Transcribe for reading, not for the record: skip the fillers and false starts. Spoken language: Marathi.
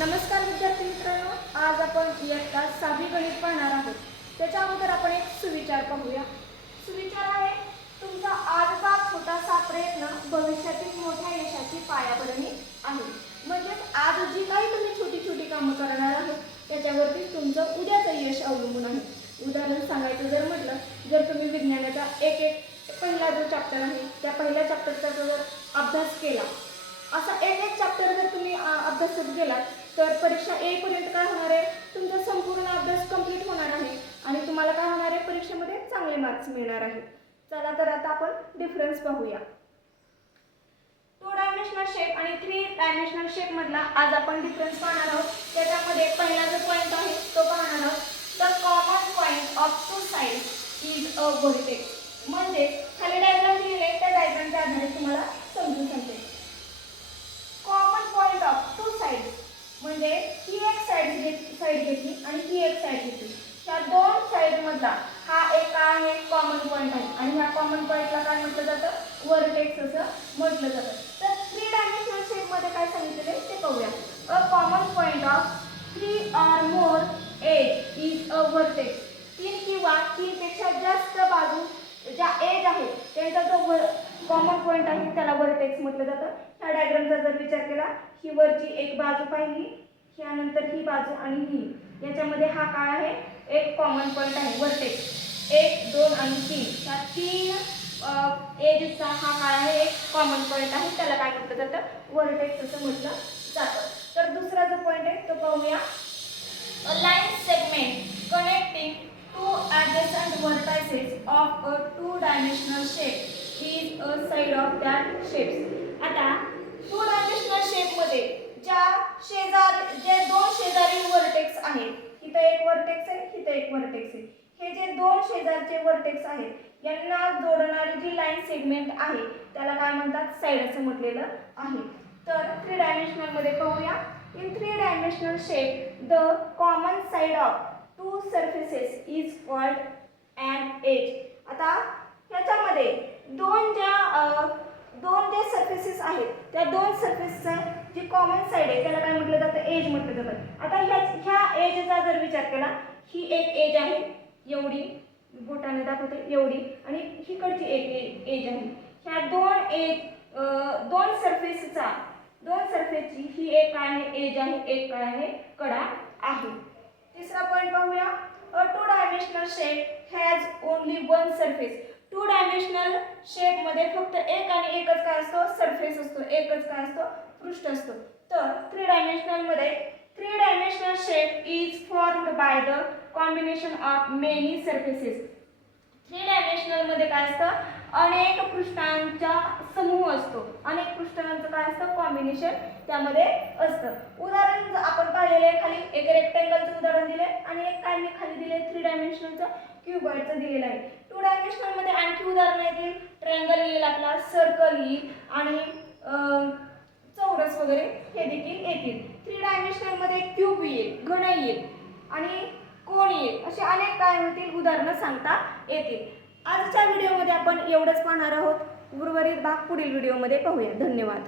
नमस्कार विद्यार्थी मित्रांनो, आज आपण इयत्ता 6वी गणित पाहणार आहोत। त्याच्या अगोदर आपण एक सुविचार पाहूया। सुविचार आहे, तुमचा आजचा छोटासा प्रयत्न भविष्यातील मोठ्या यशाची पायाभरणी आहे। म्हणजे आज जी काही तुम्ही छोटी छोटी कामं करणार आहात त्याच्यावरती तुमचं उद्याचं यश अवलंबून आहे। उदाहरण सांगायचं जर म्हटलं, जर तुम्ही विज्ञानाचा एक पहिला जो चॅप्टर आहे त्या पहिल्या चॅप्टरचा जर अभ्यास केला, असा एक चॅप्टर जर तुम्ही अभ्यासत गेलात तर परीक्षा येईपर्यंत काय होणार आहे, तुमचा संपूर्ण अभ्यास कंप्लीट होणार आहे आणि तुम्हाला काय होणार आहे, परीक्षेमध्ये चांगले मार्क्स मिळणार आहेत। चला तर आता आपण डिफरन्स पाहूया। 2 डायमेन्शनल शेप आणि 3 डायमेन्शनल शेप मधला आज आपण डिफरन्स पाहणार आहोत। त्याच्यामध्ये पहिला जो पॉइंट आहे तो पाहणार आहोत। The common point of two sides is a vertex. म्हणजे खाली डायग्राम दिलेले आहे, त्या डायग्रामच्या आधारे तुम्हाला समजून सांगते। Common point of two sides म्हणजे ही एक साइड घेतली आणि ही एक साइड घेतली, त्या दोन साइड मधला हा एक आहे कॉमन पॉइंट आहे आणि ह्या कॉमन पॉइंटला काय म्हटलं जातं, व्हर्टेक्स असं म्हटलं जातं। तर 3 डायमेन्शनल शेप मध्ये काय सांगितलेले ते पाहूया। A common point of 3 or more edge is a vertex. 3 किंवा 3 पेक्षा जास्त बाजू ज्या एज आहे त्यांचा जो कॉमन पॉइंट आहे त्याला व्हर्टेक्स म्हटलं जातं। ह्या डायग्रामचा जर विचार केला, ही वरची एक बाजू पाहिली, त्यानंतर ही बाजू आणि ही, याच्यामध्ये हा काय आहे, एक कॉमन पॉइंट आहे व्हर्टेक्स। 1 2 आणि 3 ह्या 3 एजचा हा काय आहे, एक कॉमन पॉइंट आहे, त्याला काय म्हटलं जातं, व्हर्टेक्स असं म्हटलं जातं। तर दुसरा जो पॉइंट आहे तो पाहूया। अ line segment connecting two adjacent vertices of a two-dimensional shape is a side of that shapes। आता टू डायमेन्शनल शेप मध्ये जे दोन शेजारील व्हर्टेक्स आहेत, इथे एक व्हर्टेक्स आहे, इथे एक व्हर्टेक्स आहे, हे जे दोन शेजारचे व्हर्टेक्स आहेत यांना जोडणारी जी लाईन सेगमेंट आहे त्याला काय म्हणतात, साइड असं म्हटलेलं आहे। तर 3 डायमेन्शनल मध्ये पाहूया। In 3 dimensional shape the common side of two surfaces is called an edge. आता ह्याच्यामध्ये दोन जे सरफेसेस आहेत त्या दोन सरफेसचा जी कॉमन साइड आहे त्याला काय म्हटलं जातं, एज म्हटलं जातं। आता ह्या एजचा जर विचार केला, ही एक एज आहे एवढी, बोटाने दाखवते एवढी, आणि हिकडची एक एज आहे। ह्या दोन सरफेसची ही एक काय आहे, एज आहे, एक काय आहे, कडा आहे। तिसरा पॉइंट पाहूया। A two dimensional shape has only one surface. 2 dimensional shape मध्ये फक्त एक आणि एकच काय असतो, सरफेस असतो, एकच काय असतो, पृष्ठ असतो। तर 3 डायमेन्शनल मध्ये 3 dimensional shape is formed by the combination of many surfaces. 3 dimensional मध्ये काय असतं, अनेक पृष्ठांचा समूह असतो, अनेक पृष्ठांचं काय असतं, कॉम्बिनेशन त्यामध्ये असतं। उदाहरण आपण पाहिलेले, खाली एक रेक्टेंगलचं उदाहरण दिले आणि एक काय मी खाली दिले 3 डायमेन्शनलचं क्यूबॉइडचं दिलेलं आहे। 2 डायमेन्शनल मध्ये आणखी उदाहरण येतील, ट्रायंगल येईल, आपला सर्कल येईल आणि चौरस वगैरे हे देखील येतील। 3 डायमेन्शनल मध्ये क्यूब येईल, घन येईल आणि कोण येईल, असे अनेक काय होतील, उदाहरणं सांगता येतील। आजच्या व्हिडिओमध्ये आपण एवढंच पाहणार आहोत। उर्वरित भाग पुढील व्हिडिओमध्ये पाहूया। धन्यवाद।